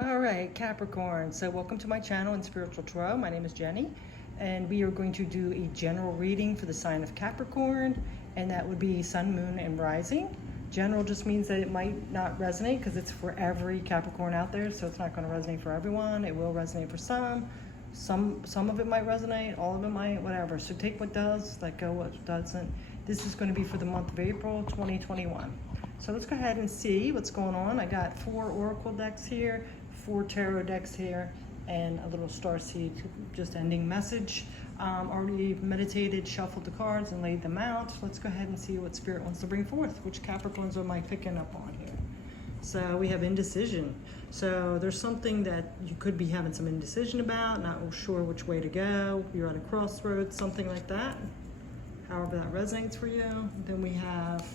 All right, Capricorn. So welcome to my channel in Spiritual Tarot. My name is Jenny, and we are going to do a general reading for the sign of Capricorn, and that would be Sun, Moon, and Rising. General just means that it might not resonate because it's for every Capricorn out there, so it's not going to resonate for everyone. It will resonate for some. Some of it might resonate, all of it might, whatever. So take what does, let go what doesn't. This is going to be for the month of April 2021. So let's go ahead and see what's going on. I got 4 oracle decks here, 4 tarot decks here, and a little star seed, just ending message. Already meditated, shuffled the cards, and laid them out. Let's go ahead and see what Spirit wants to bring forth. Which Capricorns am I picking up on here? So we have indecision. So there's something that you could be having some indecision about, not sure which way to go. You're at a crossroads, something like that. However that resonates for you. Then we have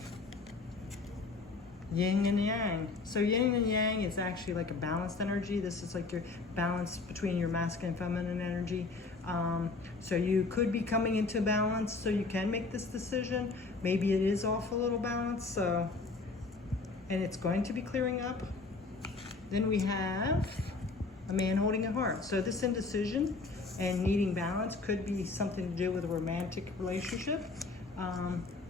yin and yang. So yin and yang is actually like a balanced energy. This is like your balance between your masculine and feminine energy. So you could be coming into balance, so you can make this decision. Maybe it is off a little balance, so, and it's going to be clearing up. Then we have a man holding a heart. So this indecision and needing balance could be something to do with a romantic relationship.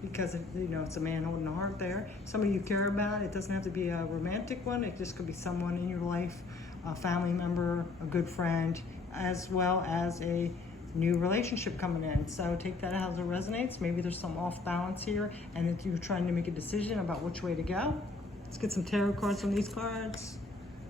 Because it's a man holding a heart there. Somebody you care about. It doesn't have to be a romantic one. It just could be someone in your life, a family member, a good friend, as well as a new relationship coming in. So take that as it resonates. Maybe there's some off balance here and that you're trying to make a decision about which way to go. Let's get some tarot cards from these cards.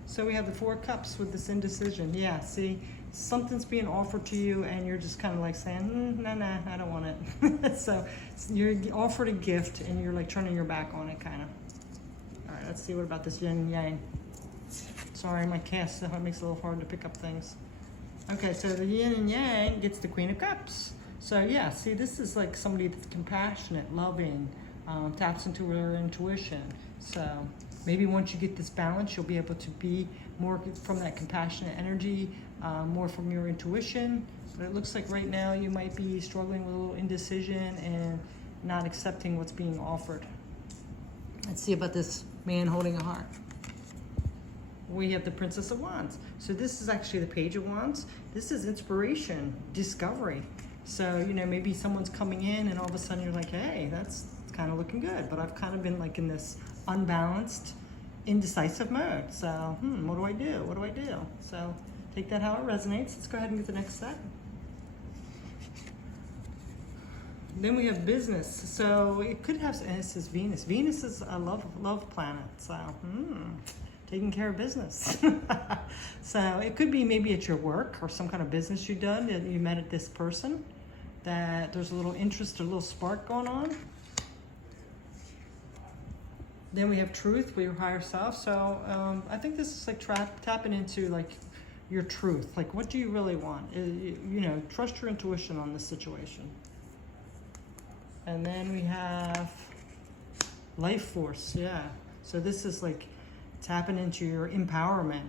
So we have the 4 cups with this indecision. Yeah, see, something's being offered to you and you're just kind of like saying, nah, I don't want it. So you're offered a gift and you're like turning your back on it, kind of. All right, let's see what about this yin and yang. Sorry, my cast stuff makes it a little hard to pick up things. Okay, so the yin and yang gets the Queen of Cups. So yeah, see, this is like somebody that's compassionate, loving, taps into her intuition. So maybe once you get this balance, you'll be able to be more from that compassionate energy, more from your intuition. But it looks like right now you might be struggling with a little indecision and not accepting what's being offered. Let's see about this man holding a heart. We have the Princess of Wands. So this is actually the Page of Wands. This is inspiration, discovery. So, maybe someone's coming in and all of a sudden you're like, hey, that's kind of looking good. But I've kind of been like in this unbalanced, indecisive mode. So, what do I do? What do I do? So take that how it resonates. Let's go ahead and get the next set. Then we have business. So it could have, and this is Venus. Venus is a love planet. So, taking care of business. So it could be maybe at your work or some kind of business you've done that you met at this person, that there's a little interest, a little spark going on. Then we have truth with your higher self. So I think this is like tapping into like your truth. Like, what do you really want? Trust your intuition on this situation. And then we have life force. Yeah. So this is like tapping into your empowerment,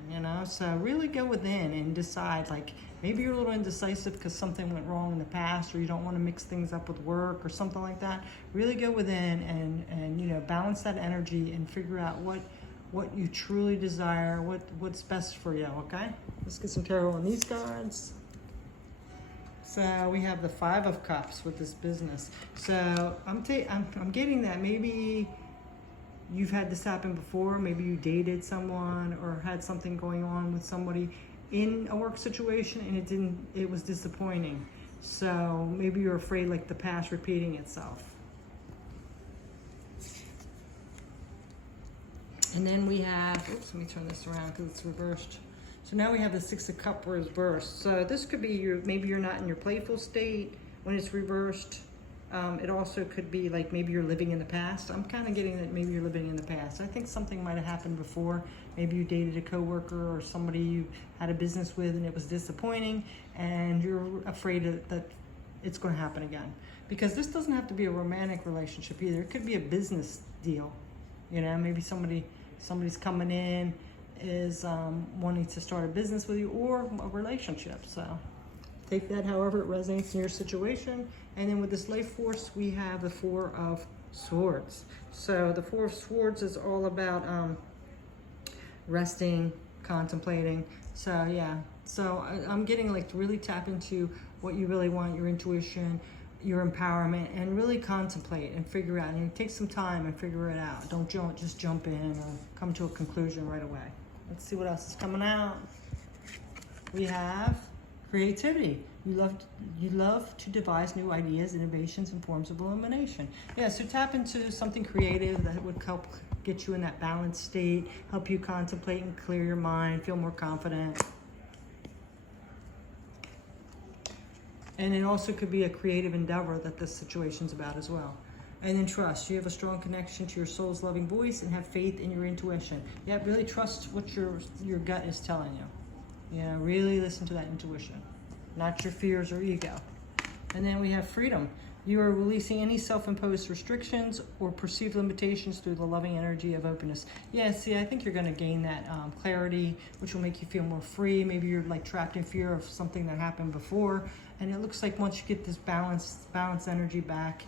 So really go within and decide, like, maybe you're a little indecisive because something went wrong in the past, or you don't want to mix things up with work or something like that. Really go within and balance that energy and figure out what you truly desire, what's best for you, okay? Let's get some tarot on these cards. So we have the 5 of Cups with this business. So I'm getting that maybe you've had this happen before. Maybe you dated someone or had something going on with somebody in a work situation and it was disappointing. So maybe you're afraid like the past repeating itself. And then we have, oops, let me turn this around because it's reversed. So now we have the 6 of Cups reversed. So this could be maybe you're not in your playful state when it's reversed. It also could be like maybe you're living in the past. I'm kind of getting that maybe you're living in the past. I think something might have happened before. Maybe you dated a coworker or somebody you had a business with and it was disappointing and you're afraid that it's going to happen again. Because this doesn't have to be a romantic relationship either. It could be a business deal. Maybe somebody's coming in, is wanting to start a business with you or a relationship. So take that however it resonates in your situation. And then with this life force, we have the 4 of Swords. So the 4 of Swords is all about resting, contemplating. So yeah, so I'm getting like to really tap into what you really want, your intuition, your empowerment, and really contemplate and figure out, and take some time and figure it out. Don't just jump in or come to a conclusion right away. Let's see what else is coming out. We have creativity. You love to devise new ideas, innovations, and forms of illumination. Yeah, so tap into something creative that would help get you in that balanced state, help you contemplate and clear your mind, feel more confident. And it also could be a creative endeavor that this situation's about as well. And then trust. You have a strong connection to your soul's loving voice and have faith in your intuition. Yeah, really trust what your gut is telling you. Yeah, really listen to that intuition, not your fears or ego. And then we have freedom. You are releasing any self-imposed restrictions or perceived limitations through the loving energy of openness. Yeah, see, I think you're going to gain that clarity, which will make you feel more free. Maybe you're like trapped in fear of something that happened before. And it looks like once you get this balanced energy back,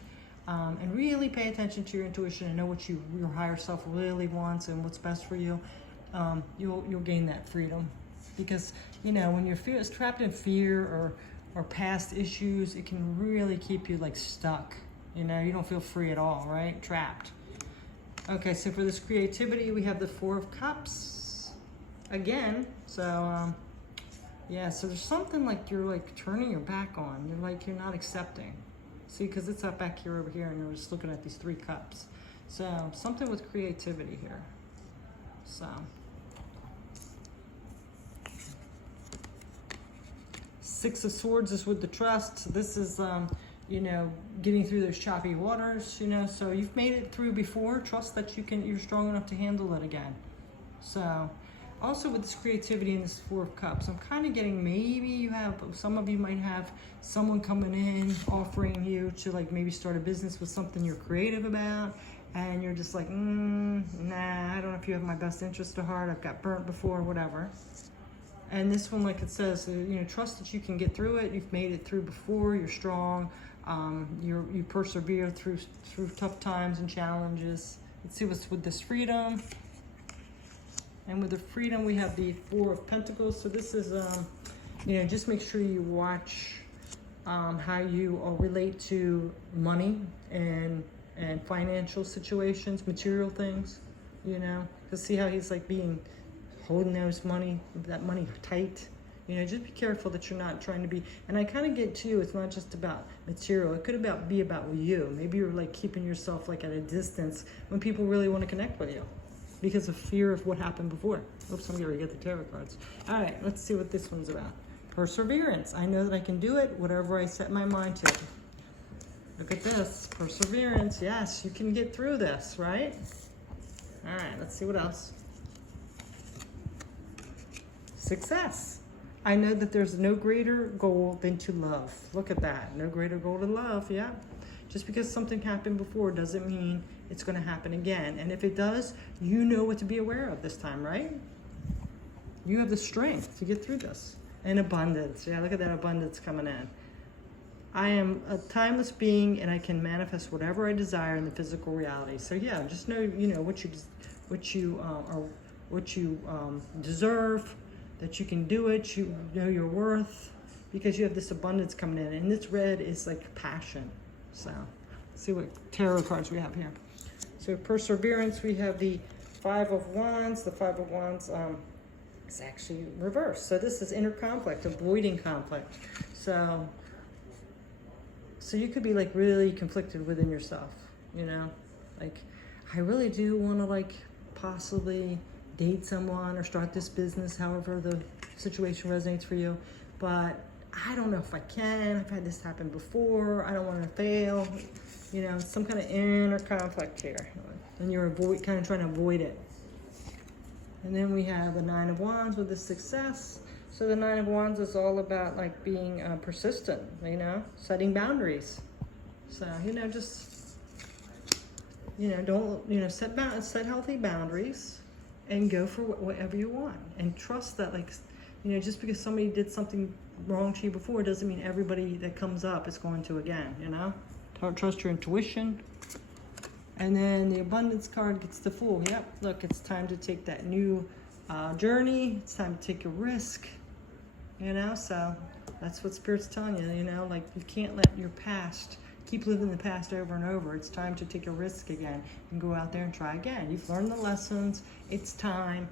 and really pay attention to your intuition and know what your higher self really wants and what's best for you, you'll gain that freedom. Because, you know, when you're trapped in fear or past issues, it can really keep you like stuck. You know, you don't feel free at all, right? Trapped. Okay, so for this creativity, we have the Four of Cups again. So, yeah, so there's something like you're like turning your back on. You're not accepting. See, because it's up back here over here, and you're just looking at these 3 cups. So something with creativity here. So. Six of Swords is with the trust. So this is, you know, getting through those choppy waters, you know. So you've made it through before. Trust that you're strong enough to handle it again. So also with this creativity and this Four of Cups, I'm kind of getting maybe some of you might have someone coming in offering you to like maybe start a business with something you're creative about, and you're just like, nah, I don't know if you have my best interest at heart. I've got burnt before, whatever. And this one, like it says, you know, trust that you can get through it. You've made it through before. You're strong. You persevere through tough times and challenges. Let's see what's with this freedom. And with the freedom, we have the Four of Pentacles. So this is, you know, just make sure you watch how you relate to money and financial situations, material things, you know. Because see how he's like holding that money tight. You know, just be careful that you're not trying to be, and I kind of get too, it's not just about material. It could be about you. Maybe you're like keeping yourself like at a distance when people really want to connect with you because of fear of what happened before. Oops, I'm going to get the tarot cards. All right, let's see what this one's about. Perseverance. I know that I can do it, whatever I set my mind to. Look at this, perseverance. Yes, you can get through this, right? All right, let's see what else. Success. I know that there's no greater goal than to love. Look at that. No greater goal than love. Yeah. Just because something happened before doesn't mean it's going to happen again. And if it does, you know what to be aware of this time, right? You have the strength to get through this. And abundance. Yeah, look at that abundance coming in. I am a timeless being, and I can manifest whatever I desire in the physical reality. So yeah, just know, you know, what you deserve. That you can do it, you know your worth, because you have this abundance coming in. And this red is like passion. So, let's see what tarot cards we have here. So, perseverance, we have the Five of Wands. The Five of Wands is actually reversed. So, this is inner conflict, avoiding conflict. So you could be like really conflicted within yourself, you know? Like, I really do want to like possibly date someone or start this business, however the situation resonates for you, but I don't know if I can. I've had this happen before. I don't want to fail. You know, some kind of inner conflict here, and you're kind of trying to avoid it. And then we have the Nine of Wands with the success. So the Nine of Wands is all about like being persistent, you know, setting boundaries. So, you know, just, you know, don't, you know, set healthy boundaries. And go for whatever you want. And trust that, like, you know, just because somebody did something wrong to you before doesn't mean everybody that comes up is going to again, you know? Trust your intuition. And then the abundance card gets the Fool. Yep, look, it's time to take that new journey. It's time to take a risk, you know, so that's what Spirit's telling you, you know, like you can't let your past, keep living the past over and over. It's time to take a risk again and go out there and try again. You've learned the lessons, it's time.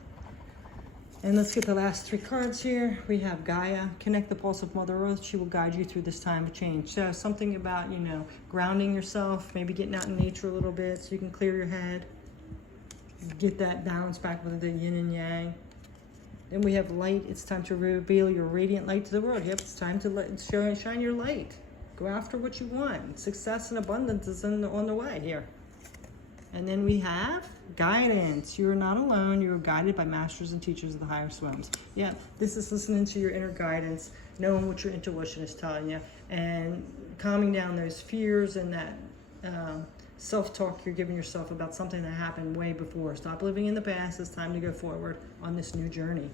And let's get the last 3 cards here. We have Gaia, connect the pulse of Mother Earth. She will guide you through this time of change. So something about, you know, grounding yourself, maybe getting out in nature a little bit so you can clear your head. Get that balance back with the yin and yang. Then we have light. It's time to reveal your radiant light to the world. Yep, it's time to shine your light. Go after what you want. Success and abundance is on the way here. And then we have guidance. You are not alone. You are guided by masters and teachers of the higher realms. Yeah, this is listening to your inner guidance, knowing what your intuition is telling you, and calming down those fears and that self-talk you're giving yourself about something that happened way before. Stop living in the past. It's time to go forward on this new journey.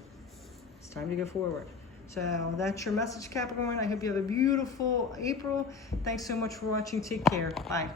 It's time to go forward. So that's your message, Capricorn. I hope you have a beautiful April. Thanks so much for watching. Take care. Bye.